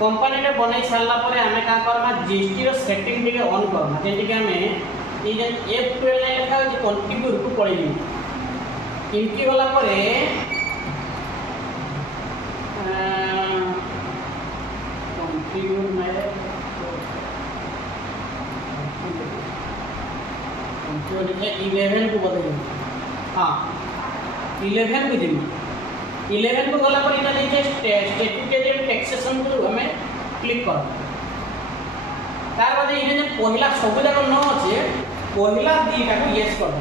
company रे बनै सारला परे हमें का करना जीएसटी रो सेटिंग टिके ऑन करना जेंति कि हमें ये जे F12 ने लिखा जे कॉन्फ़िगर को पळेली इनकी वाला परे कॉन्फ़िगर में कॉन्फ़िगर 11 को बदल हां 11 को दिमा 11 को गला पर इना नीचे स्टैट्यूटरी टैक्सेशन को हमें क्लिक कर तार बाद इने जे पहिला सब जाक न अछि पहिला दीटा को यस कर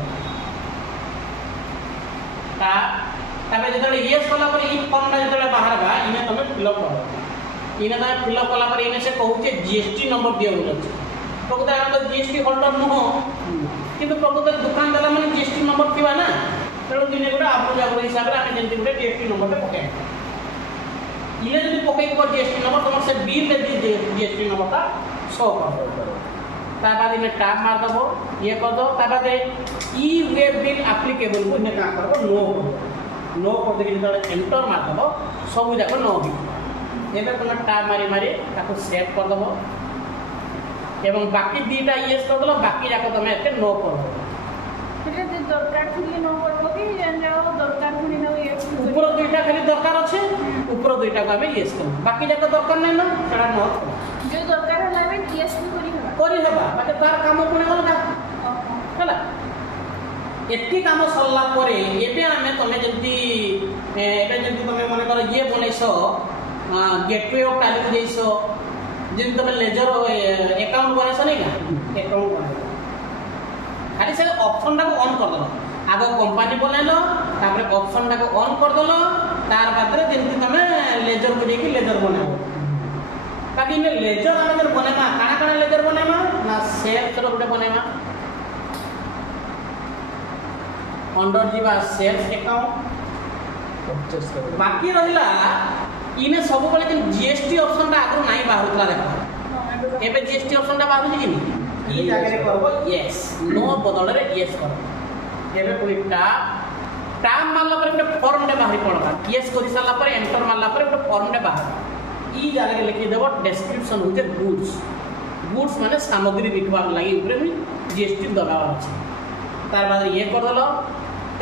ताबे जेतले यस कला पर ई फॉर्म ता जेतले बाहर बा इने तमे फिल अप कर इने ता फिल अप कला पर इने से कहू जे जीएसटी नंबर दिया बोल अछि प्रकृत हम तो जीएसटी होल्डर न हो किंतु प्रकृत दुकान देला माने जीएसटी नंबर थिबा ना तेणु दिने गोटे आप हिसाब से आम जमी गोटे जीएसटी नंबर पकड़ इने जब पकड़ जीएसटी नंबर तुम से बिल जीएसटी नंबर शो कर इन्हें टैब मारदेव ये करदो बाद ई वे बिल आप्लिकेबल को इन्हें क्या कर नो कर देखिए जो एंटर मारदेव सब जाक नो भी एवं तुम टैब मारी मारी सेव करदेव एवं बाकी दीटा येस करदेल बाकी जाक तुम एत नो कर दरकार थी नो करबो कि जाओ दरकार थी नो ये ऊपर दुईटा खाली दरकार अच्छे ऊपर दुईटा को हमें यस कर बाकी जाक दरकार नहीं ना सेटा नो जो दरकार हला में यस भी करी हबा बाकी तार काम पुणे अलग हला एत्ती काम सरला परे एबे हमें तमे जंती एबे जंती तमे माने कर ये बनैसो गेटवे ऑफ टैली को जैसो जंती तमे लेजर अकाउंट बनैसो नहीं का अकाउंट बनै खाली से ऑप्शन को ऑन कर दलो आगो कंपनी बनैलो तापर ऑप्शन को ऑन कर दलो तार बाद रे जंती तमे लेजर को देकी लेजर बनाओ बाकी ने लेजर हम बनेमा काना लेजर बनेमा ना सेल्स रो गुटे बनेमा अंडर जीवा सेल्स अकाउंट बाकी रहिला इने सब बेले जे जीएसटी ऑप्शन ता आगु नाही बाहरतला देखो एबे जीएसटी ऑप्शन ता बाहरु कि ई जागे रे करबो यस नो बदल रे यस कर एबे कोई टैब मारला पर गुटे फॉर्म दे बाहरी पड़बा यस करि साला पर एंटर मारला पर गुटे फॉर्म दे बाहर ई जागे लिखि देबो डिस्क्रिप्शन होते गुड्स माने सामग्री बिकबार लागि ऊपर भी जीएसटी दबाव अछि तार बाद ये कर दलो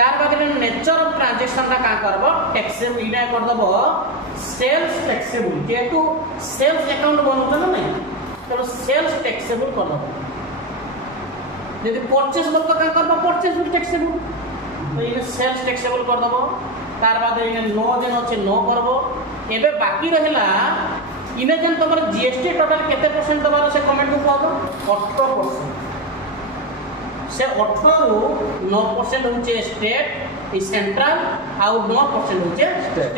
तार बाद नेचर ऑफ ट्रांजैक्शन का करबो टैक्सेबल इना कर दबो सेल्स टैक्सेबल जेतु सेल्स अकाउंट बनउत ना नहीं तो सेल्स टैक्सेबल कर दबो यदि परचेज बोल का करबो परचेज टैक्सेबल तो इने सेल्स टैक्सेबल कर दबो तार बाद इने नो जन अछि नो करबो एबे बाकी रहला इने जन तमर जीएसटी टोटल केते परसेंट दबार से कमेंट को कहबो 18% से 18 रु 9% होचे स्टेट सेंट्रल आ 9% होचे स्टेट